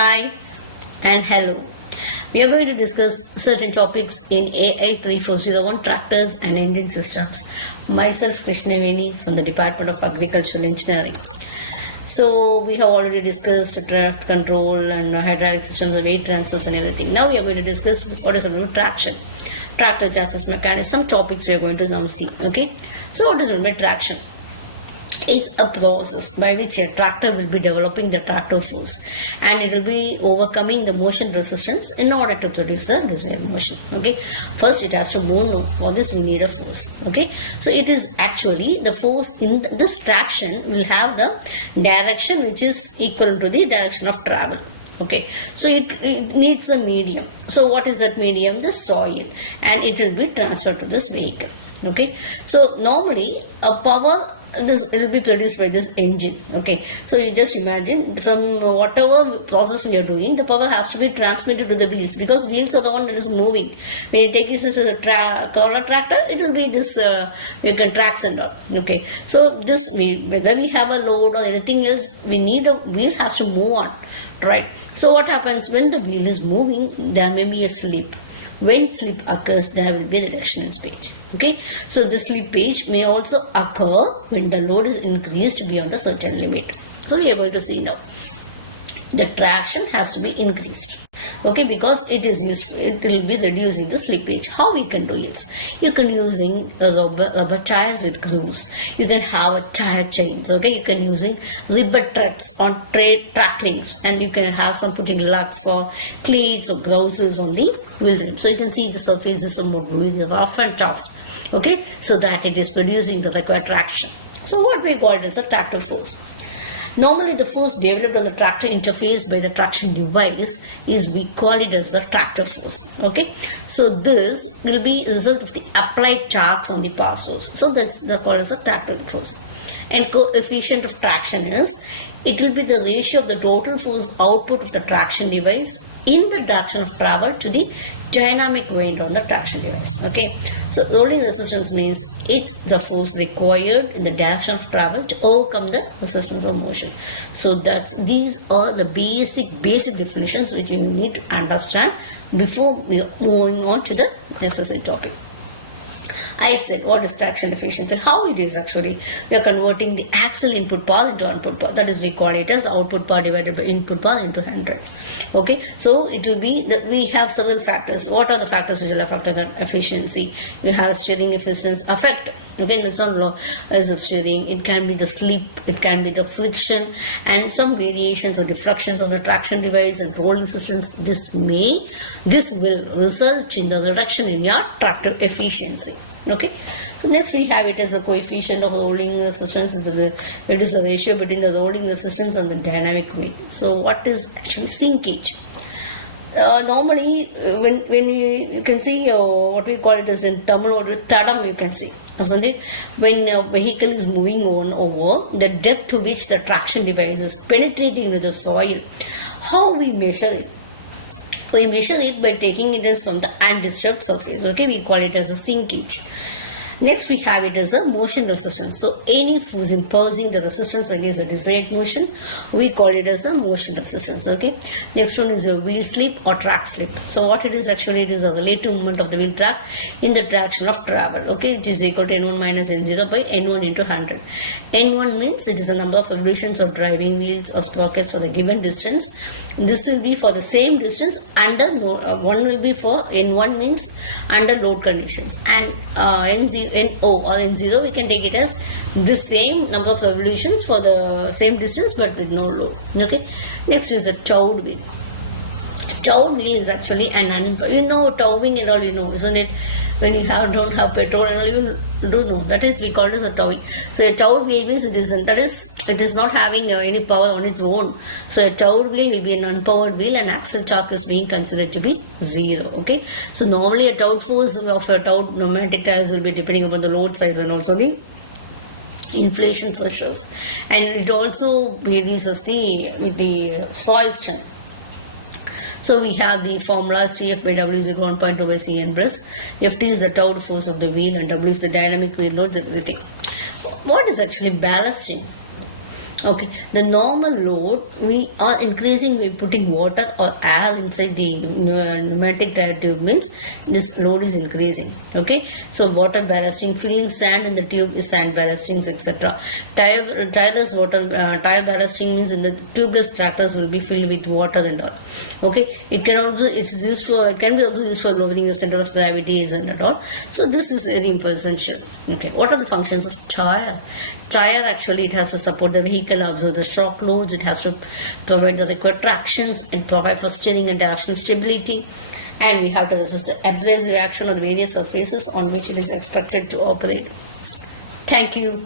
Hi and hello. We are going to discuss certain topics in AI 3401 tractors and engine systems. Myself, Krishnaveni from the Department of Agricultural Engineering. So we have already discussed traction control and hydraulic systems, the weight transfers and everything. Now we are going to discuss what is about traction. Tractor chassis mechanism, some topics we are going to now see. Okay. So what is about traction? It's a process by which a tractor will be developing the tractor force and it will be overcoming the motion resistance in order to produce the desired motion. Okay, first it has to move. No, for this we need a force. Okay, so it is actually the force in this traction will have the direction which is equal to the direction of travel. Okay, so it needs a medium. So what is that medium? The soil, and it will be transferred to this vehicle. Okay, so normally a power, this it will be produced by this engine. Okay, so you just imagine from whatever process we are doing, the power has to be transmitted to the wheels, because wheels are the one that is moving. When you take this as a corner tractor, it will be this you can tracks and all. Okay, so this whether we have a load or anything else, we need a wheel has to move on, right? So what happens when the wheel is moving? There may be a slip. When slip occurs, there will be a reduction in speed. Okay, so the slippage may also occur when the load is increased beyond a certain limit. So we are going to see now. The traction has to be increased. Okay, because it is used, it will be reducing the slippage. How we can do it? You can using rubber tires with grooves. You can have a tire chains. Okay, you can using rivet threads on track links, and you can have some putting lugs or cleats or grouses on the wheel rim. So you can see the surface is somewhat really rough and tough. Okay, so that it is producing the required traction. So what we call it as a tractor force. Normally, the force developed on the tractor interface by the traction device is, we call it as the tractor force. Okay, so this will be a result of the applied torque on the power source. So that's called as a tractor force. And coefficient of traction is, it will be the ratio of the total force output of the traction device in the direction of travel to the dynamic weight on the traction device. Okay, so rolling resistance means it's the force required in the direction of travel to overcome the resistance of motion. So these are the basic definitions which you need to understand before we are moving on to the necessary topic. I said, what is traction efficiency? How it is actually? We are converting the axle input power into output power. That is, we call it as output power divided by input power into 100. Okay, so it will be that we have several factors. What are the factors which will affect the efficiency? We have steering efficiency effect. Okay, that's not low as a steering. It can be the slip, it can be the friction, and some variations or deflections on the traction device and rolling systems. This will result in the reduction in your tractor efficiency. Okay, so next we have it as a coefficient of rolling resistance. It is a ratio between the rolling resistance and the dynamic weight. So what is actually sinkage? Normally when you can see what we call it as in Tamil or Tadam, you can see, isn't it? When a vehicle is moving on over, the depth to which the traction device is penetrating into the soil, how we measure it? We measure it by taking it as from the undisturbed surface. Okay, we call it as a sinkage. Next, we have it as a motion resistance. So, any force imposing the resistance against the desired motion, we call it as a motion resistance. Okay. Next one is a wheel slip or track slip. So, what it is actually, it is a relative movement of the wheel track in the direction of travel. Okay, it is equal to N1 minus N0 by N1 into 100. N1 means it is the number of revolutions of driving wheels or sprockets for the given distance. This will be for the same distance under one will be for N1 means under load conditions, and N0 or N0 we can take it as the same number of revolutions for the same distance but with no load. Okay, next is a towed wheel. Towed wheel is actually an towing and all, isn't it? When you don't have petrol and all, you do know that is we call it as a towing. So a towed wheel means it is not having any power on its own. So a towed wheel will be an unpowered wheel, and axle torque is being considered to be 0. Okay, so normally a towed force of a towed pneumatic tires will be depending upon the load size and also the inflation pressures, and it also varies with the soil strength. So we have the formulas Tf by W is equal to 1.2 by Cn breast. Ft is the towed force of the wheel and W is the dynamic wheel loads, everything. What is actually ballasting? Okay, the normal load we are increasing by putting water or air inside the pneumatic tire tube means this load is increasing. Okay, so water ballasting, filling sand in the tube is sand ballastings, etc. Tireless water tire ballasting means in the tubeless tractors will be filled with water and all. Okay, it can be also used for lowering the center of gravity and all. So this is very essential. Okay, what are the functions of tire? Tire actually it has to support the vehicle, absorb the shock loads, it has to provide the required tractions and provide for steering and direction stability, and we have to resist the abrasive action on various surfaces on which it is expected to operate. Thank you.